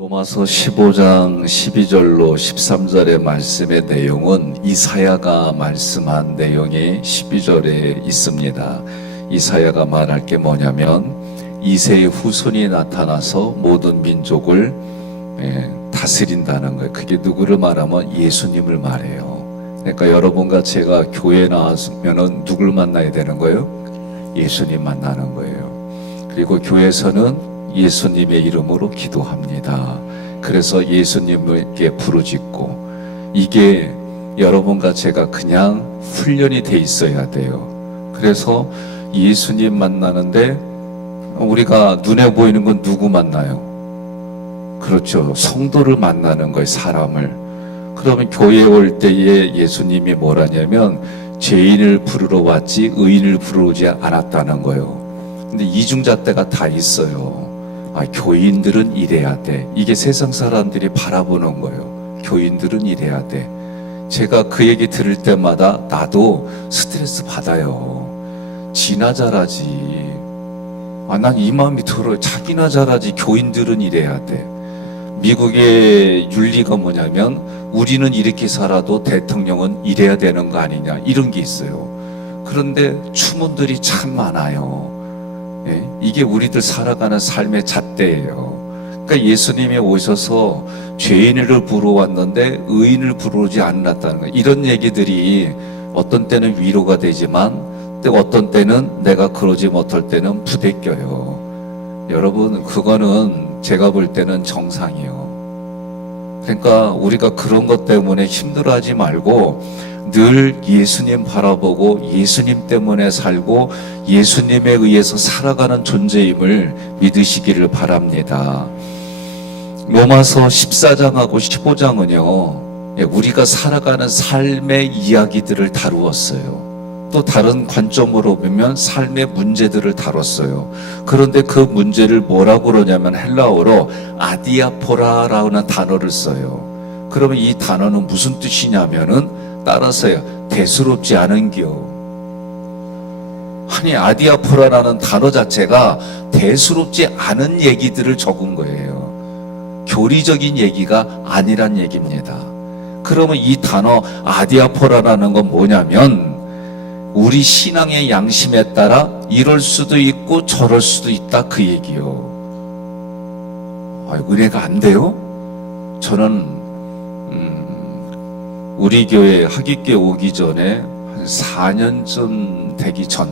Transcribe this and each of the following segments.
로마서 15장 12절로 13절의 말씀의 내용은 이사야가 말씀한 내용이 12절에 있습니다. 이사야가 말할 게 뭐냐면 이새의 후손이 나타나서 모든 민족을 다스린다는 거예요. 그게 누구를 말하면 예수님을 말해요. 그러니까 여러분과 제가 교회에 나왔으면 누굴 만나야 되는 거예요? 예수님 만나는 거예요. 그리고 교회에서는 예수님의 이름으로 기도합니다. 그래서 예수님께 부르짖고, 이게 여러분과 제가 그냥 훈련이 돼 있어야 돼요. 그래서 예수님 만나는데 우리가 눈에 보이는 건 누구 만나요? 그렇죠. 성도를 만나는 거예요. 사람을. 그러면 교회에 올 때에 예수님이 뭐라냐면 죄인을 부르러 왔지 의인을 부르러 오지 않았다는 거예요. 근데 이중잣대가 다 있어요. 교인들은 이래야 돼. 이게 세상 사람들이 바라보는 거예요. 교인들은 이래야 돼. 제가 그 얘기 들을 때마다 나도 스트레스 받아요. 지나 잘하지. 난 이 마음이 들어요. 자기나 잘하지. 교인들은 이래야 돼. 미국의 윤리가 뭐냐면 우리는 이렇게 살아도 대통령은 이래야 되는 거 아니냐, 이런 게 있어요. 그런데 추문들이 참 많아요. 이게 우리들 살아가는 삶의 잣대예요. 그러니까 예수님이 오셔서 죄인을 부르러 왔는데 의인을 부르지 않았다는 거예요. 이런 얘기들이 어떤 때는 위로가 되지만 어떤 때는 내가 그러지 못할 때는 부대껴요. 여러분, 그거는 제가 볼 때는 정상이에요. 그러니까 우리가 그런 것 때문에 힘들어하지 말고 늘 예수님 바라보고 예수님 때문에 살고 예수님에 의해서 살아가는 존재임을 믿으시기를 바랍니다. 로마서 14장하고 15장은요, 우리가 살아가는 삶의 이야기들을 다루었어요. 또 다른 관점으로 보면 삶의 문제들을 다뤘어요. 그런데 그 문제를 뭐라고 그러냐면 헬라어로 아디아포라라는 단어를 써요. 그러면 이 단어는 무슨 뜻이냐면은 따라서요, 대수롭지 않은겨. 아니, 아디아포라라는 단어 자체가 대수롭지 않은 얘기들을 적은 거예요. 교리적인 얘기가 아니란 얘기입니다. 그러면 이 단어 아디아포라라는 건 뭐냐면 우리 신앙의 양심에 따라 이럴 수도 있고 저럴 수도 있다, 그 얘기요. 은혜가 안 돼요? 저는 우리 교회 학위교회 오기 전에 한 4년쯤 되기 전,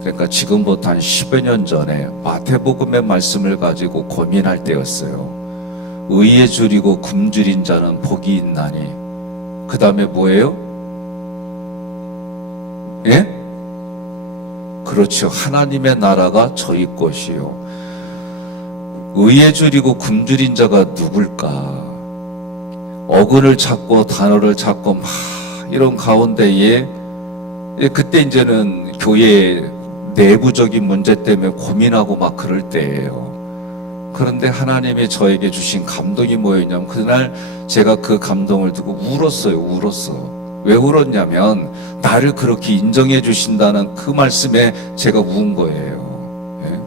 그러니까 지금부터 한 10여 년 전에 마태복음의 말씀을 가지고 고민할 때였어요. 의에 줄이고 굶주린 자는 복이 있나니. 그 다음에 뭐예요? 예? 그렇죠. 하나님의 나라가 저희 것이요. 의에 줄이고 굶주린 자가 누굴까? 어근을 찾고 단어를 찾고 막 이런 가운데에 그때 이제는 교회 내부적인 문제 때문에 고민하고 막 그럴 때예요. 그런데 하나님이 저에게 주신 감동이 뭐였냐면 그날 제가 그 감동을 두고 울었어요. 왜 울었냐면 나를 그렇게 인정해 주신다는 그 말씀에 제가 운 거예요.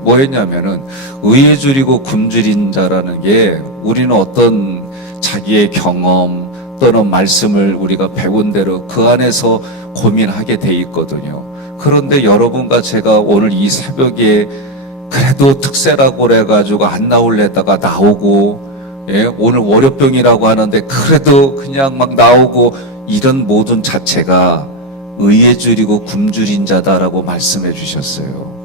뭐였냐면은 의에 줄이고 굶주린 자라는 게 우리는 어떤 자기의 경험 또는 말씀을 우리가 배운 대로 그 안에서 고민하게 돼 있거든요. 그런데 여러분과 제가 오늘 이 새벽에 그래도 특세라고 그래가지고 안 나올래다가 나오고, 오늘 월요병이라고 하는데 그래도 그냥 막 나오고, 이런 모든 자체가 의에 줄이고 굶주린 자다라고 말씀해 주셨어요.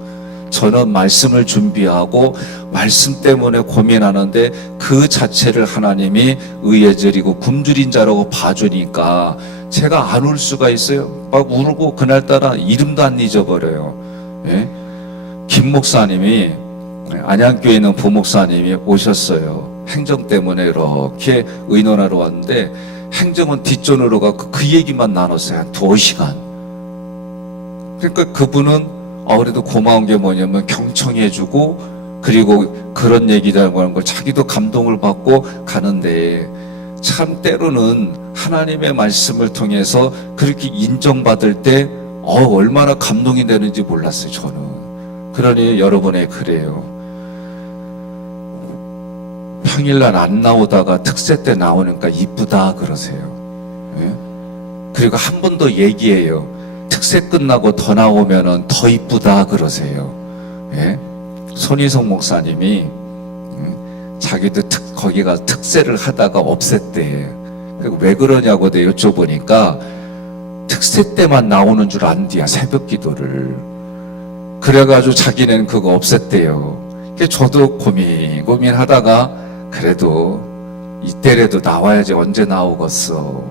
저는 말씀을 준비하고 말씀 때문에 고민하는데 그 자체를 하나님이 의에 줄이고 굶주린 자라고 봐주니까 제가 안 울 수가 있어요. 막 울고 그날따라 이름도 안 잊어버려요. 김 목사님이, 안양교회 있는 부목사님이 오셨어요. 행정 때문에 이렇게 의논하러 왔는데 행정은 뒷전으로 가고 그 얘기만 나눴어요. 한 2시간. 그러니까 그분은 그래도 고마운 게 뭐냐면 경청해주고 그리고 그런 얘기라고 하는 걸 자기도 감동을 받고 가는데, 참 때로는 하나님의 말씀을 통해서 그렇게 인정받을 때 얼마나 감동이 되는지 몰랐어요. 저는. 그러니 여러분의 그래요. 평일날 안 나오다가 특세 때 나오니까 이쁘다 그러세요. 예? 그리고 한 번 더 얘기해요. 특세 끝나고 더 나오면은 더 이쁘다 그러세요. 예? 손희성 목사님이 자기도 거기가 특세를 하다가 없앴대. 왜 그러냐고 여쭤보니까 특세 때만 나오는 줄 안디야, 새벽 기도를. 그래가지고 자기는 그거 없앴대요. 저도 고민하다가 그래도 이때라도 나와야지, 언제 나오겠어.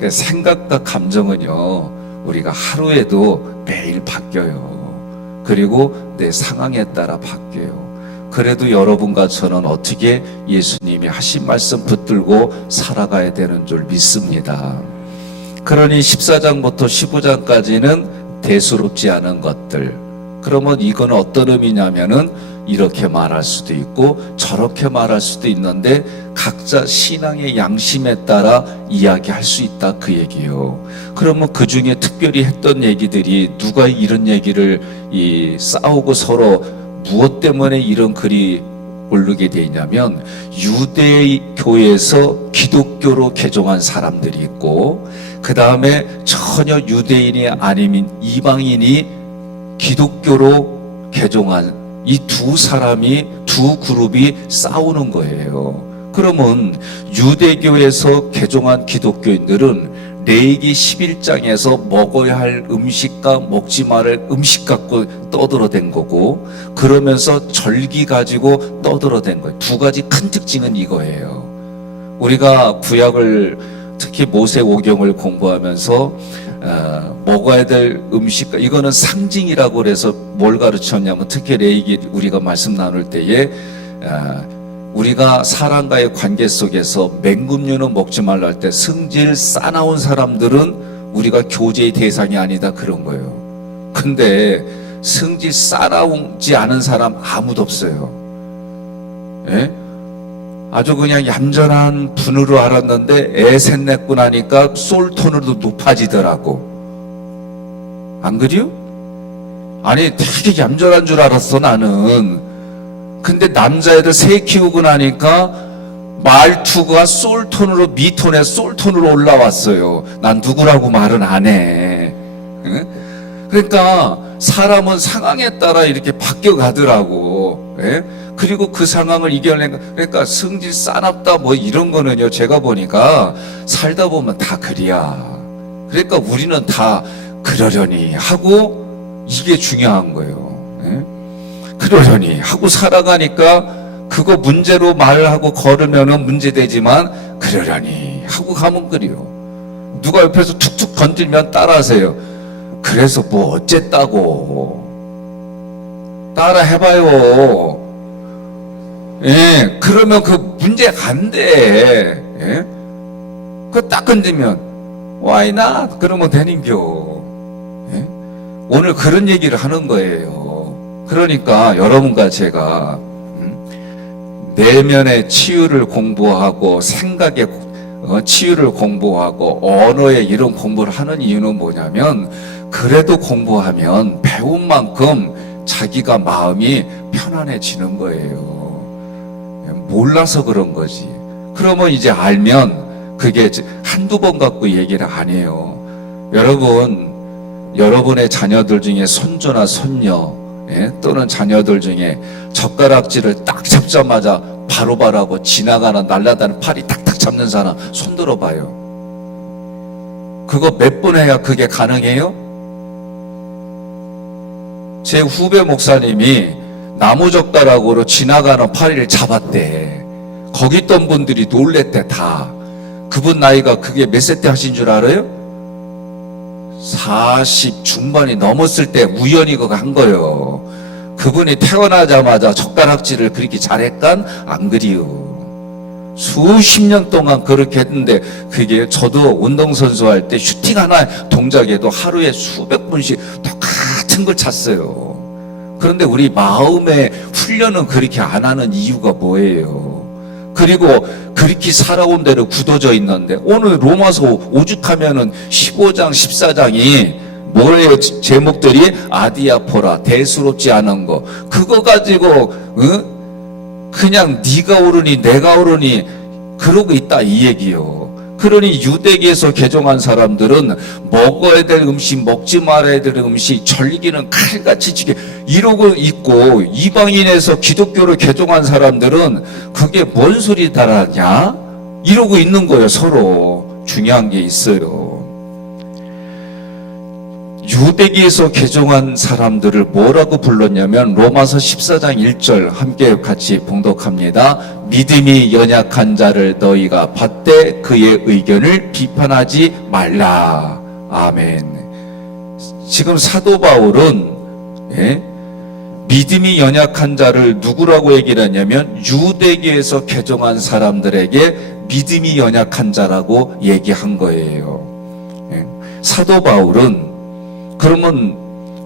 예? 생각과 감정은요, 우리가 하루에도 매일 바뀌어요. 그리고 내 상황에 따라 바뀌어요. 그래도 여러분과 저는 어떻게 예수님이 하신 말씀 붙들고 살아가야 되는 줄 믿습니다. 그러니 14장부터 15장까지는 대수롭지 않은 것들. 그러면 이건 어떤 의미냐면은 이렇게 말할 수도 있고 저렇게 말할 수도 있는데 각자 신앙의 양심에 따라 이야기할 수 있다, 그 얘기예요. 그러면 그 중에 특별히 했던 얘기들이, 누가 이런 얘기를 싸우고 서로 무엇 때문에 이런 글이 오르게 돼 있냐면, 유대교에서 기독교로 개종한 사람들이 있고, 그 다음에 전혀 유대인이 아닌 이방인이 기독교로 개종한 이 두 그룹이 싸우는 거예요. 그러면 유대교에서 개종한 기독교인들은 레위기 11장에서 먹어야 할 음식과 먹지 말을 음식 갖고 떠들어댄 거고, 그러면서 절기 가지고 떠들어댄 거예요. 두 가지 큰 특징은 이거예요. 우리가 구약을, 특히 모세오경을 공부하면서 먹어야 될 음식, 이거는 상징이라고 그래서 뭘 가르쳤냐면, 특히 레위기 우리가 말씀 나눌 때에 우리가 사람과의 관계 속에서 맹금류는 먹지 말라 할 때 승질 싸나운 사람들은 우리가 교제의 대상이 아니다, 그런 거예요. 근데 승질 싸나우지 않은 사람 아무도 없어요. 예? 아주 그냥 얌전한 분으로 알았는데 애 셋 냈고 나니까 솔톤으로도 높아지더라고. 안 그래요? 아니, 되게 얌전한 줄 알았어 나는. 근데 남자애들 새 키우고 나니까 말투가 솔톤으로, 미톤에 솔톤으로 올라왔어요. 난 누구라고 말은 안 해. 그러니까 사람은 상황에 따라 이렇게 바뀌어 가더라고. 그리고 그 상황을 이겨내는, 그러니까 승질 싸납다 뭐 이런 거는요, 제가 보니까 살다 보면 다 그리야. 그러니까 우리는 다 그러려니 하고, 이게 중요한 거예요. 그러려니 하고 살아가니까 그거 문제로 말하고 걸으면은 문제되지만, 그러려니 하고 가면 그래요. 누가 옆에서 툭툭 건들면 따라하세요. 그래서 뭐 어쨌다고. 따라 해봐요. 예, 그러면 그 문제 안 돼. 예? 그거 딱 건들면 why not? 그러면 되는겨. 예? 오늘 그런 얘기를 하는 거예요. 그러니까 여러분과 제가 내면의 치유를 공부하고 생각의 치유를 공부하고 언어의 이런 공부를 하는 이유는 뭐냐면, 그래도 공부하면 배운 만큼 자기가 마음이 편안해지는 거예요. 몰라서 그런 거지. 그러면 이제 알면 그게 한두 번 갖고 얘기를 안 해요. 여러분의 자녀들 중에 손주나 손녀, 또는 자녀들 중에 젓가락질을 딱 잡자마자 바로바로 하고 지나가는 날아다니는 팔이 탁탁 잡는 사람 손 들어봐요. 그거 몇 번 해야 그게 가능해요? 제 후배 목사님이 나무젓가락으로 지나가는 파리를 잡았대. 거기 있던 분들이 놀랬대 다. 그분 나이가 그게 몇 세 때 하신 줄 알아요? 40 중반이 넘었을 때 우연히 그거 한 거예요. 그분이 태어나자마자 젓가락질을 그렇게 잘했간? 안 그리요. 수십 년 동안 그렇게 했는데, 그게 저도 운동선수 할 때 슈팅 하나 동작에도 하루에 수백 번씩 똑같은 걸 찼어요. 그런데 우리 마음의 훈련은 그렇게 안 하는 이유가 뭐예요? 그리고 그렇게 살아온 대로 굳어져 있는데, 오늘 로마서 오죽하면은 15장 14장이 뭐예요? 제목들이 아디아포라, 대수롭지 않은 거. 그거 가지고 그냥 네가 옳으니 내가 옳으니 그러고 있다 이 얘기요. 그러니 유대계에서 개종한 사람들은 먹어야 될 음식, 먹지 말아야 될 음식, 절기는 칼같이 지켜 이러고 있고, 이방인에서 기독교를 개종한 사람들은 그게 뭔 소리 달았냐? 이러고 있는 거예요. 서로 중요한 게 있어요. 유대계에서 개종한 사람들을 뭐라고 불렀냐면 로마서 14장 1절 함께 같이 봉독합니다. 믿음이 연약한 자를 너희가 받되 그의 의견을 비판하지 말라. 아멘. 지금 사도 바울은 믿음이 연약한 자를 누구라고 얘기를 하냐면 유대계에서 개종한 사람들에게 믿음이 연약한 자라고 얘기한 거예요. 사도 바울은 그러면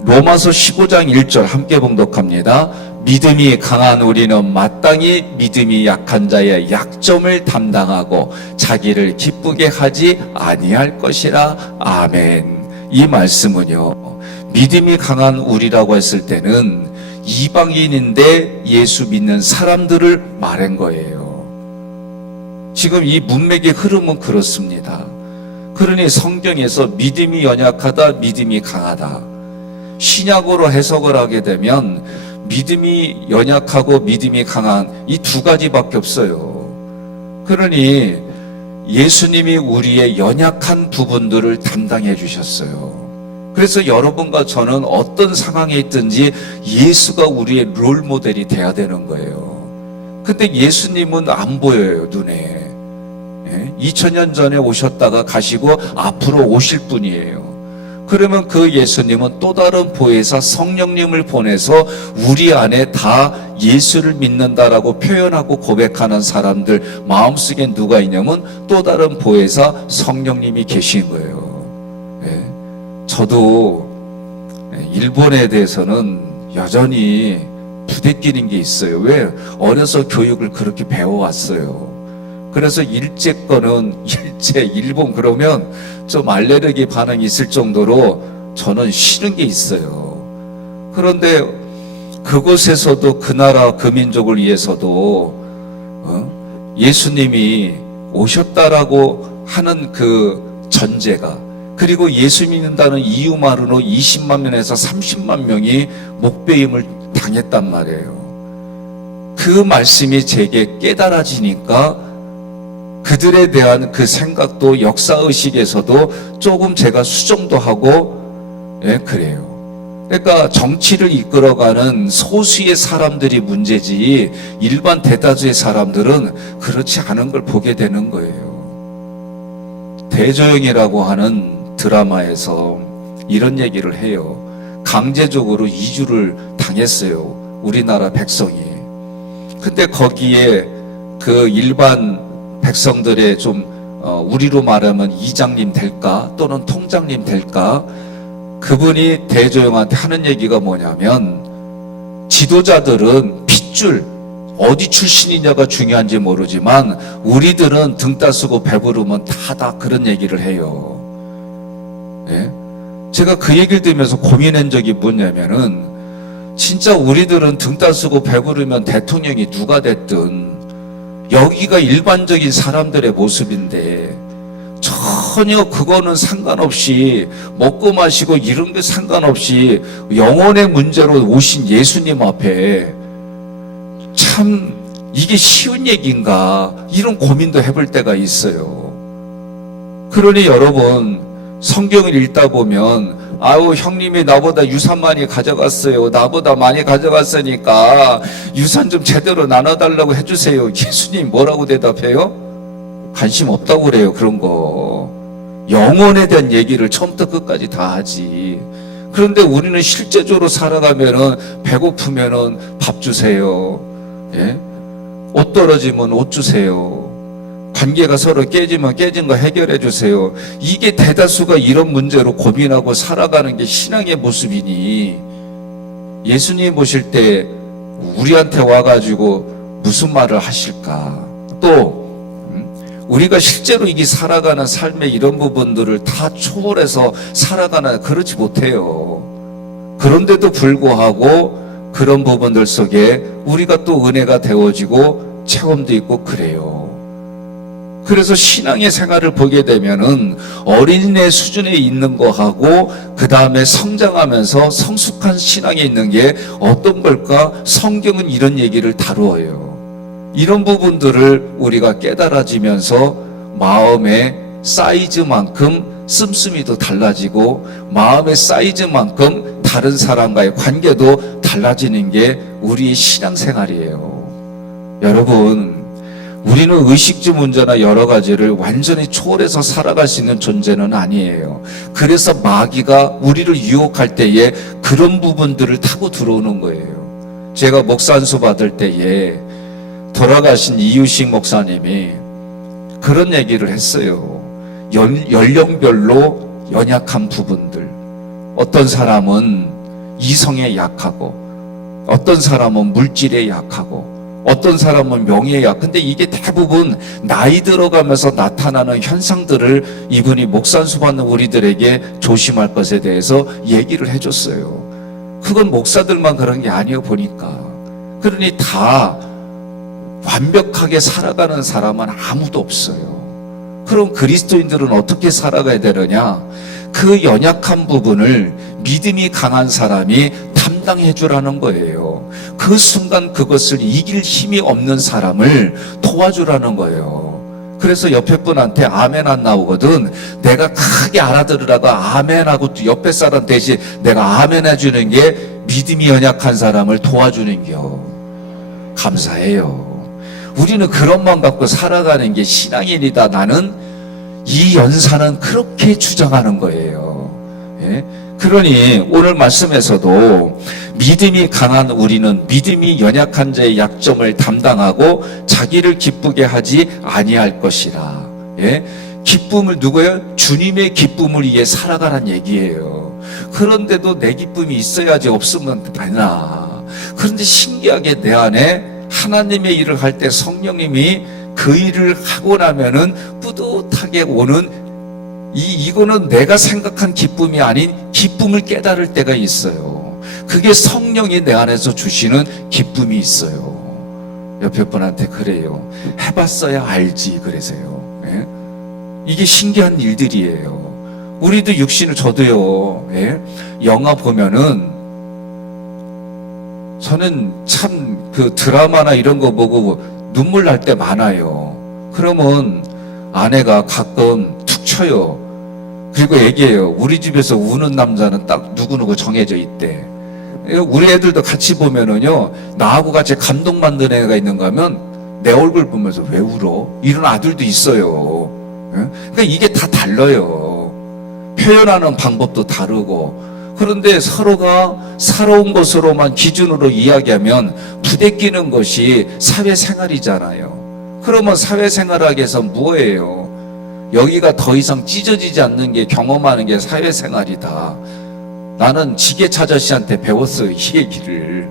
로마서 15장 1절 함께 봉독합니다. 믿음이 강한 우리는 마땅히 믿음이 약한 자의 약점을 담당하고 자기를 기쁘게 하지 아니할 것이라. 아멘. 이 말씀은요, 믿음이 강한 우리라고 했을 때는 이방인인데 예수 믿는 사람들을 말한 거예요. 지금 이 문맥의 흐름은 그렇습니다. 그러니 성경에서 믿음이 연약하다, 믿음이 강하다, 신약으로 해석을 하게 되면 믿음이 연약하고 믿음이 강한 이 두 가지밖에 없어요. 그러니 예수님이 우리의 연약한 부분들을 담당해 주셨어요. 그래서 여러분과 저는 어떤 상황에 있든지 예수가 우리의 롤 모델이 돼야 되는 거예요. 근데 예수님은 안 보여요, 눈에. 2000년 전에 오셨다가 가시고 앞으로 오실 분이에요. 그러면 그 예수님은 또 다른 보혜사 성령님을 보내서 우리 안에 다 예수를 믿는다라고 표현하고 고백하는 사람들 마음속에 누가 있냐면 또 다른 보혜사 성령님이 계신 거예요. 저도 일본에 대해서는 여전히 부대끼는 게 있어요. 왜? 어려서 교육을 그렇게 배워왔어요. 그래서 일제거는 일본 그러면 좀 알레르기 반응이 있을 정도로 저는 싫은 게 있어요. 그런데 그곳에서도 그 나라 그 민족을 위해서도 예수님이 오셨다라고 하는 그 전제가, 그리고 예수 믿는다는 이유만으로 20만 명에서 30만 명이 목베임을 당했단 말이에요. 그 말씀이 제게 깨달아지니까 그들에 대한 그 생각도 역사의식에서도 조금 제가 수정도 하고 그래요. 그러니까 정치를 이끌어가는 소수의 사람들이 문제지 일반 대다수의 사람들은 그렇지 않은 걸 보게 되는 거예요. 대조영이라고 하는 드라마에서 이런 얘기를 해요. 강제적으로 이주를 당했어요, 우리나라 백성이. 근데 거기에 그 일반 백성들의 좀 우리로 말하면 이장님 될까 또는 통장님 될까, 그분이 대조영한테 하는 얘기가 뭐냐면 지도자들은 핏줄 어디 출신이냐가 중요한지 모르지만 우리들은 등 따쓰고 배부르면 다다, 그런 얘기를 해요. 제가 그 얘기를 들으면서 고민한 적이 뭐냐면은 진짜 우리들은 등 따쓰고 배부르면 대통령이 누가 됐든 여기가 일반적인 사람들의 모습인데 전혀 그거는 상관없이 먹고 마시고 이런 게 상관없이 영혼의 문제로 오신 예수님 앞에 참 이게 쉬운 얘기인가 이런 고민도 해볼 때가 있어요. 그러니 여러분 성경을 읽다 보면 아우 형님이 나보다 유산 많이 가져갔어요, 나보다 많이 가져갔으니까 유산 좀 제대로 나눠달라고 해주세요. 예수님 뭐라고 대답해요? 관심 없다고 그래요. 그런 거 영혼에 대한 얘기를 처음부터 끝까지 다 하지. 그런데 우리는 실제적으로 살아가면은 배고프면은 밥 주세요, 옷 떨어지면 옷 주세요, 관계가 서로 깨지면 깨진 거 해결해 주세요. 이게 대다수가 이런 문제로 고민하고 살아가는 게 신앙의 모습이니 예수님 보실 때 우리한테 와가지고 무슨 말을 하실까? 또 우리가 실제로 이게 살아가는 삶의 이런 부분들을 다 초월해서 살아가나 그렇지 못해요. 그런데도 불구하고 그런 부분들 속에 우리가 또 은혜가 되어지고 체험도 있고 그래요. 그래서 신앙의 생활을 보게 되면은 어린애 수준에 있는 거하고 그 다음에 성장하면서 성숙한 신앙에 있는 게 어떤 걸까? 성경은 이런 얘기를 다루어요. 이런 부분들을 우리가 깨달아지면서 마음의 사이즈만큼 씀씀이도 달라지고 마음의 사이즈만큼 다른 사람과의 관계도 달라지는 게 우리의 신앙생활이에요. 여러분, 우리는 의식주 문제나 여러 가지를 완전히 초월해서 살아갈 수 있는 존재는 아니에요. 그래서 마귀가 우리를 유혹할 때에 그런 부분들을 타고 들어오는 거예요. 제가 목사 안수 받을 때에 돌아가신 이유식 목사님이 그런 얘기를 했어요. 연령별로 연약한 부분들. 어떤 사람은 이성에 약하고, 어떤 사람은 물질에 약하고, 어떤 사람은 명예에 약. 근데 이게 대부분 나이 들어가면서 나타나는 현상들을 이분이 목산수 받는 우리들에게 조심할 것에 대해서 얘기를 해줬어요. 그건 목사들만 그런 게 아니에요, 보니까. 그러니 다 완벽하게 살아가는 사람은 아무도 없어요. 그럼 그리스도인들은 어떻게 살아가야 되느냐? 그 연약한 부분을 믿음이 강한 사람이 담당해 주라는 거예요. 그 순간 그것을 이길 힘이 없는 사람을 도와주라는 거예요. 그래서 옆에 분한테 아멘 안 나오거든. 내가 크게 알아들으라고 아멘하고 옆에 사람 대신 내가 아멘 해주는 게 믿음이 연약한 사람을 도와주는 겨. 감사해요. 우리는 그런 마음 갖고 살아가는 게 신앙인이다. 나는 이 연사는 그렇게 주장하는 거예요. 예? 그러니 오늘 말씀에서도 믿음이 강한 우리는 믿음이 연약한 자의 약점을 담당하고 자기를 기쁘게 하지 아니할 것이라. 예? 기쁨을 누구예요? 주님의 기쁨을 위해 살아가란 얘기예요. 그런데도 내 기쁨이 있어야지 없으면 되나. 그런데 신기하게 내 안에 하나님의 일을 할 때 성령님이 그 일을 하고 나면은 뿌듯하게 오는 이거는 내가 생각한 기쁨이 아닌 기쁨을 깨달을 때가 있어요. 그게 성령이 내 안에서 주시는 기쁨이 있어요. 옆에 분한테 그래요. 해봤어야 알지 그러세요. 예? 이게 신기한 일들이에요. 우리도 육신을 저도요. 예? 영화 보면은 저는 참 그 드라마나 이런 거 보고 눈물 날 때 많아요. 그러면 아내가 가끔 툭 쳐요. 그리고 얘기해요. 우리 집에서 우는 남자는 딱 누구누구 정해져 있대. 우리 애들도 같이 보면은요, 나하고 같이 감동받는 애가 있는가 하면 내 얼굴 보면서 왜 울어? 이런 아들도 있어요. 그러니까 이게 다 달라요. 표현하는 방법도 다르고. 그런데 서로가 살아온 것으로만 기준으로 이야기하면 부대끼는 것이 사회생활이잖아요. 그러면 사회생활하기 위해서 뭐예요? 여기가 더 이상 찢어지지 않는 게 경험하는 게 사회생활이다. 나는 지게차 아저씨한테 배웠어요, 이 얘기를.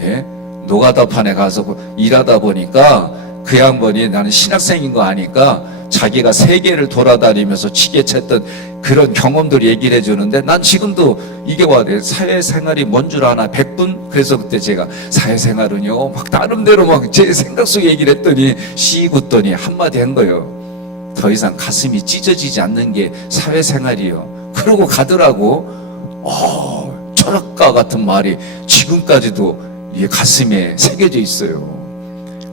예? 노가다판에 가서 일하다 보니까 그 양반이 나는 신학생인 거 아니까 자기가 세계를 돌아다니면서 지게차 했던 그런 경험들 얘기를 해주는데 난 지금도 이게 와 사회생활이 뭔 줄 아나 100분? 그래서 그때 제가 사회생활은요 막 나름대로 막 제 생각 속에 얘기를 했더니 씨 웃더니 한마디 한 거예요. 더 이상 가슴이 찢어지지 않는 게 사회생활이요. 그러고 가더라고. 철학가 같은 말이 지금까지도 이 가슴에 새겨져 있어요.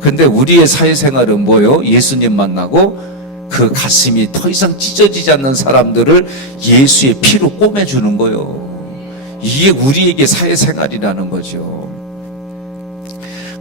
근데 우리의 사회생활은 뭐예요? 예수님 만나고 그 가슴이 더 이상 찢어지지 않는 사람들을 예수의 피로 꿰매주는 거예요. 이게 우리에게 사회생활이라는 거죠.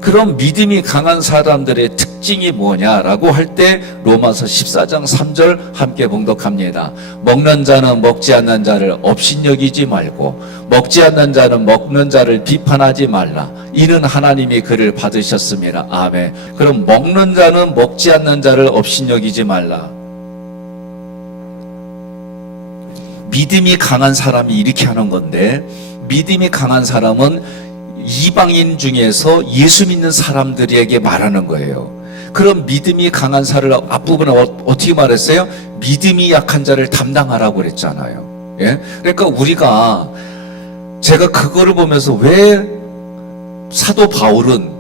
그럼 믿음이 강한 사람들의 특징이 뭐냐라고 할 때 로마서 14장 3절 함께 봉독합니다. 먹는 자는 먹지 않는 자를 업신여기지 말고 먹지 않는 자는 먹는 자를 비판하지 말라. 이는 하나님이 그를 받으셨습니다. 아멘. 그럼 먹는 자는 먹지 않는 자를 업신여기지 말라. 믿음이 강한 사람이 이렇게 하는 건데, 믿음이 강한 사람은 이방인 중에서 예수 믿는 사람들에게 말하는 거예요. 그럼 믿음이 강한 사를 앞부분에 어떻게 말했어요? 믿음이 약한 자를 담당하라고 그랬잖아요. 예? 그러니까 우리가 제가 그거를 보면서 왜 사도 바울은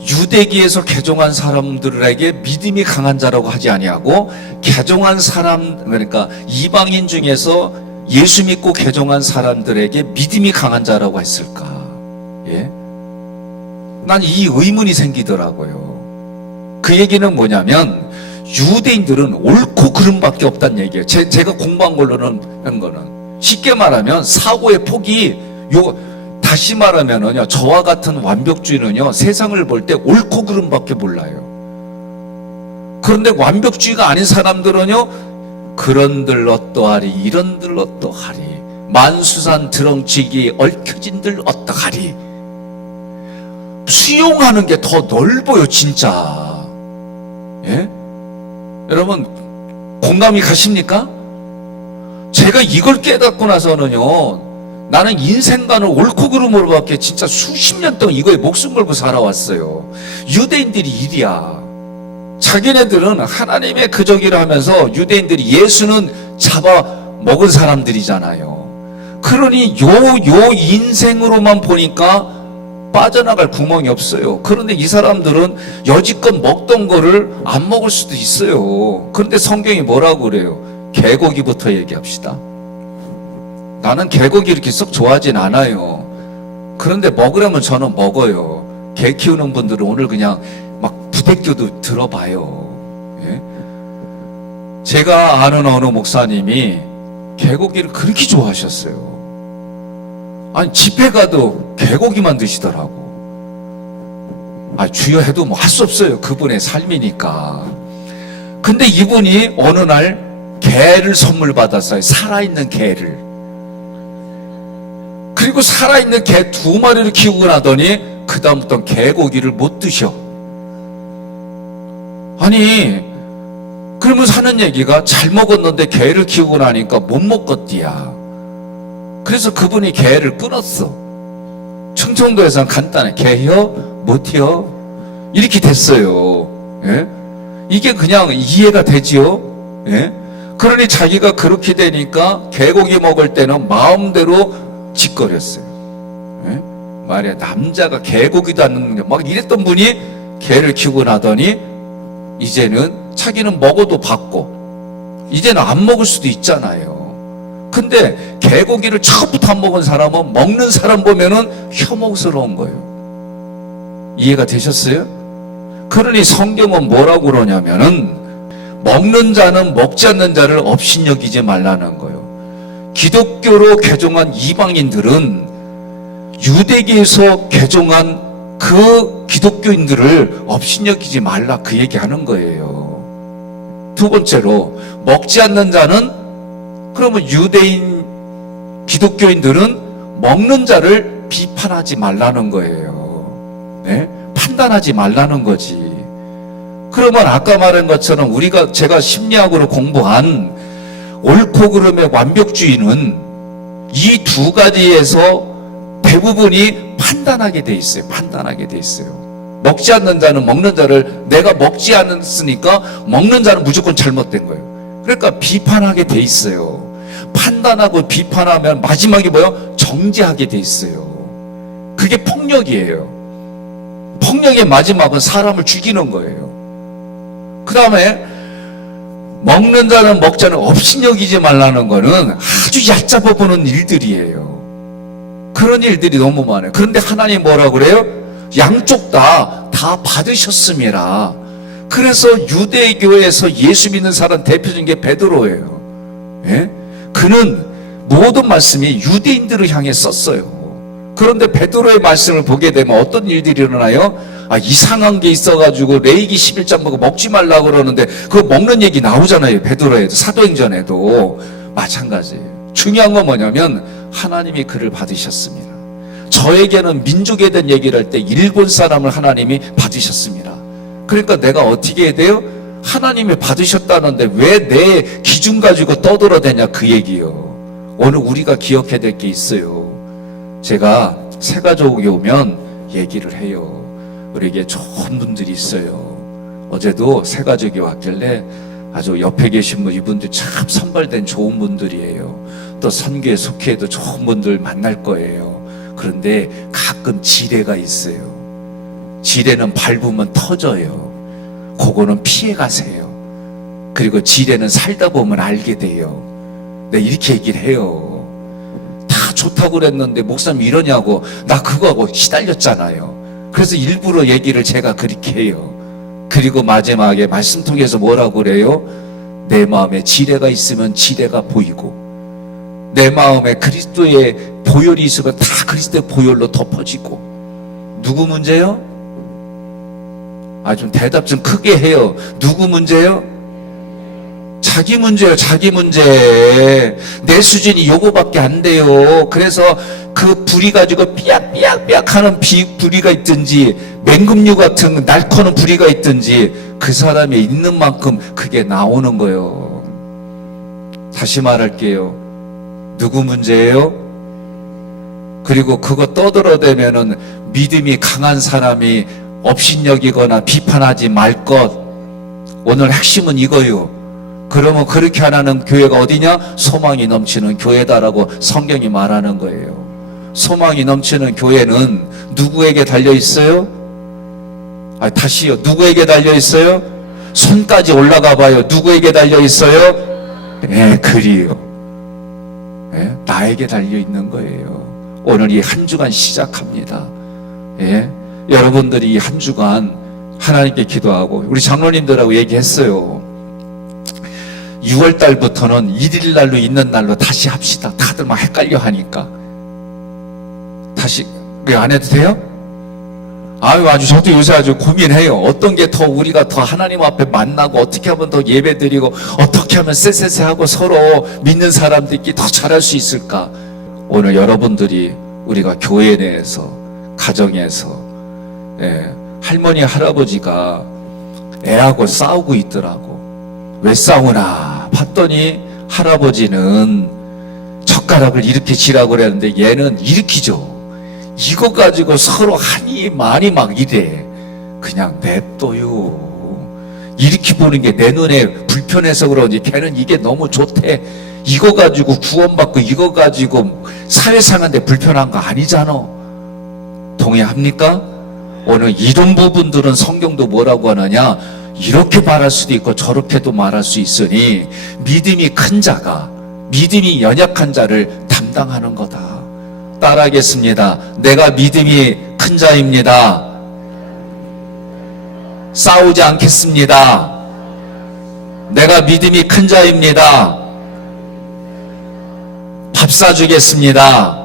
유대기에서 개종한 사람들에게 믿음이 강한 자라고 하지 아니하고 개종한 사람, 그러니까 이방인 중에서 예수 믿고 개종한 사람들에게 믿음이 강한 자라고 했을까? 예? 난 이 의문이 생기더라고요. 그 얘기는 뭐냐면 유대인들은 옳고 그름밖에 없다는 얘기예요. 제가 공부한 걸로는 한 거는 쉽게 말하면 사고의 폭이 다시 말하면은요, 저와 같은 완벽주의는요, 세상을 볼 때 옳고 그름밖에 몰라요. 그런데 완벽주의가 아닌 사람들은요, 그런들 어떠하리, 이런들 어떠하리, 만수산 드렁치기 얽혀진들 어떠하리. 수용하는 게 더 넓어요, 진짜. 예? 여러분, 공감이 가십니까? 제가 이걸 깨닫고 나서는요, 나는 인생관을 옳고 그름으로밖에 진짜 수십 년 동안 이거에 목숨 걸고 살아왔어요. 유대인들이 이리야. 자기네들은 하나님의 그저기를 하면서 유대인들이 예수는 잡아먹은 사람들이잖아요. 그러니 요 인생으로만 보니까 빠져나갈 구멍이 없어요. 그런데 이 사람들은 여지껏 먹던 거를 안 먹을 수도 있어요. 그런데 성경이 뭐라고 그래요? 개고기부터 얘기합시다. 나는 개고기 이렇게 썩 좋아하진 않아요. 그런데 먹으려면 저는 먹어요. 개 키우는 분들은 오늘 그냥 막 부대껴도 들어봐요. 예? 제가 아는 어느 목사님이 개고기를 그렇게 좋아하셨어요. 아니 집회 가도 개고기만 드시더라고. 주여 해도 뭐 할 수 없어요. 그분의 삶이니까. 근데 이분이 어느 날 개를 선물 받았어요. 살아있는 개를. 그리고 살아있는 개 2마리를 키우고 나더니 그 다음부터는 개고기를 못 드셔. 아니 그러면서 하는 얘기가 잘 먹었는데 개를 키우고 나니까 못 먹겠디야. 그래서 그분이 개를 끊었어. 충청도에서는 간단해. 개혀? 못혀? 이렇게 됐어요. 예? 이게 그냥 이해가 되지요? 예? 그러니 자기가 그렇게 되니까 개고기 먹을 때는 마음대로 짓거렸어요. 예? 말이야, 남자가 개고기도 안 먹는 게 막 이랬던 분이 개를 키우고 나더니 이제는 자기는 먹어도 받고 이제는 안 먹을 수도 있잖아요. 근데 개고기를 처음부터 안 먹은 사람은 먹는 사람 보면은 혐오스러운 거예요. 이해가 되셨어요? 그러니 성경은 뭐라고 그러냐면은 먹는 자는 먹지 않는 자를 업신여기지 말라는 거예요. 기독교로 개종한 이방인들은 유대계에서 개종한 그 기독교인들을 업신여기지 말라, 그 얘기하는 거예요. 두 번째로 먹지 않는 자는, 그러면 유대인 기독교인들은 먹는 자를 비판하지 말라는 거예요. 네? 판단하지 말라는 거지. 그러면 아까 말한 것처럼 제가 심리학으로 공부한 옳고 그름의 완벽주의는 이 두 가지에서 대부분이 판단하게 돼 있어요. 판단하게 돼 있어요. 먹지 않는 자는 먹는 자를, 내가 먹지 않았으니까 먹는 자는 무조건 잘못된 거예요. 그러니까 비판하게 돼 있어요. 판단하고 비판하면 마지막에 뭐예요? 정죄하게 돼 있어요. 그게 폭력이에요. 폭력의 마지막은 사람을 죽이는 거예요. 그 다음에 먹는 자는 먹지 않는 업신여기지 말라는 거는 아주 얕잡아 보는 일들이에요. 그런 일들이 너무 많아요. 그런데 하나님 뭐라고 그래요? 양쪽 다 받으셨음이라. 그래서 유대교에서 예수 믿는 사람 대표적인 게 베드로예요. 예? 그는 모든 말씀이 유대인들을 향해 썼어요. 그런데 베드로의 말씀을 보게 되면 어떤 일들이 일어나요? 이상한 게 있어가지고 레위기 11장 보고 먹지 말라고 그러는데 그거 먹는 얘기 나오잖아요. 베드로에도, 사도행전에도 마찬가지예요. 중요한 건 뭐냐면 하나님이 그를 받으셨습니다. 저에게는 민족에 대한 얘기를 할 때 일본 사람을 하나님이 받으셨습니다. 그러니까 내가 어떻게 해야 돼요? 하나님이 받으셨다는데 왜 내 기준 가지고 떠들어대냐, 그 얘기요. 오늘 우리가 기억해야 될 게 있어요. 제가 새가족에 오면 얘기를 해요. 우리에게 좋은 분들이 있어요. 어제도 새가족이 왔길래 아주 옆에 계신 분, 이분들 참 선발된 좋은 분들이에요. 또 선교에 속해도 좋은 분들 만날 거예요. 그런데 가끔 지뢰가 있어요. 지뢰는 밟으면 터져요. 그거는 피해 가세요. 그리고 지뢰는 살다 보면 알게 돼요. 네, 이렇게 얘기를 해요. 다 좋다고 그랬는데 목사님 이러냐고, 나 그거하고 시달렸잖아요. 그래서 일부러 얘기를 제가 그렇게 해요. 그리고 마지막에 말씀 통해서 뭐라고 그래요? 내 마음에 지뢰가 있으면 지뢰가 보이고, 내 마음에 그리스도의 보혈이 있으면 다 그리스도의 보혈로 덮어지고. 누구 문제요? 좀 대답 좀 크게 해요. 누구 문제요? 자기 문제예요. 자기 문제. 내 수준이 요거밖에 안 돼요. 그래서 그 부리 가지고 삐약삐약삐약 하는 부리가 있든지, 맹금류 같은 날커는 부리가 있든지, 그 사람이 있는 만큼 그게 나오는 거예요. 다시 말할게요. 누구 문제예요? 그리고 그거 떠들어대면은 믿음이 강한 사람이 업신여기거나 비판하지 말 것. 오늘 핵심은 이거요. 그러면 그렇게 안 하는 교회가 어디냐? 소망이 넘치는 교회다라고 성경이 말하는 거예요. 소망이 넘치는 교회는 누구에게 달려 있어요? 다시요. 누구에게 달려 있어요? 손까지 올라가 봐요. 누구에게 달려 있어요? 그리요. 나에게 달려 있는 거예요. 오늘 이 한 주간 시작합니다. 여러분들이 이 한 주간 하나님께 기도하고, 우리 장로님들하고 얘기했어요. 6월 달부터는 1일 날로 있는 날로 다시 합시다. 다들 막 헷갈려 하니까. 다시, 왜 안 해도 돼요? 아주 저도 요새 아주 고민해요. 어떤 게 더 우리가 더 하나님 앞에 만나고, 어떻게 하면 더 예배 드리고, 어떻게 하면 쎄쎄쎄하고 서로 믿는 사람들끼리 더 잘할 수 있을까? 오늘 여러분들이 우리가 교회 내에서, 가정에서, 할머니, 할아버지가 애하고 싸우고 있더라고. 왜 싸우나 봤더니 할아버지는 젓가락을 이렇게 쥐라고 그랬는데 얘는 일으키죠. 이거 가지고 서로 한이 많이 막 이래. 그냥 냅둬요. 이렇게 보는 게 내 눈에 불편해서 그러지 걔는 이게 너무 좋대. 이거 가지고 구원받고 이거 가지고 사회 사는데 불편한 거 아니잖아. 동의합니까? 오늘 이런 부분들은 성경도 뭐라고 하느냐, 이렇게 말할 수도 있고 저렇게도 말할 수 있으니 믿음이 큰 자가 믿음이 연약한 자를 담당하는 거다. 따라하겠습니다. 내가 믿음이 큰 자입니다. 싸우지 않겠습니다. 내가 믿음이 큰 자입니다. 밥 사주겠습니다.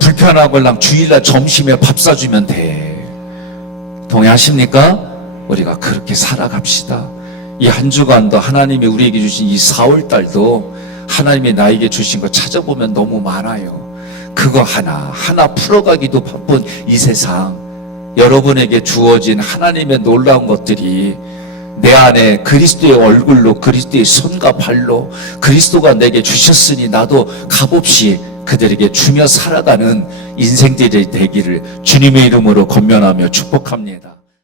불편하걸랑 주일날 점심에 밥 사주면 돼. 동의하십니까? 우리가 그렇게 살아갑시다. 이 한 주간도 하나님이 우리에게 주신 이 4월달도 하나님이 나에게 주신 거 찾아보면 너무 많아요. 그거 하나 풀어가기도 바쁜 이 세상, 여러분에게 주어진 하나님의 놀라운 것들이 내 안에 그리스도의 얼굴로, 그리스도의 손과 발로 그리스도가 내게 주셨으니 나도 값없이 그들에게 주며 살아가는 인생들이 되기를 주님의 이름으로 권면하며 축복합니다.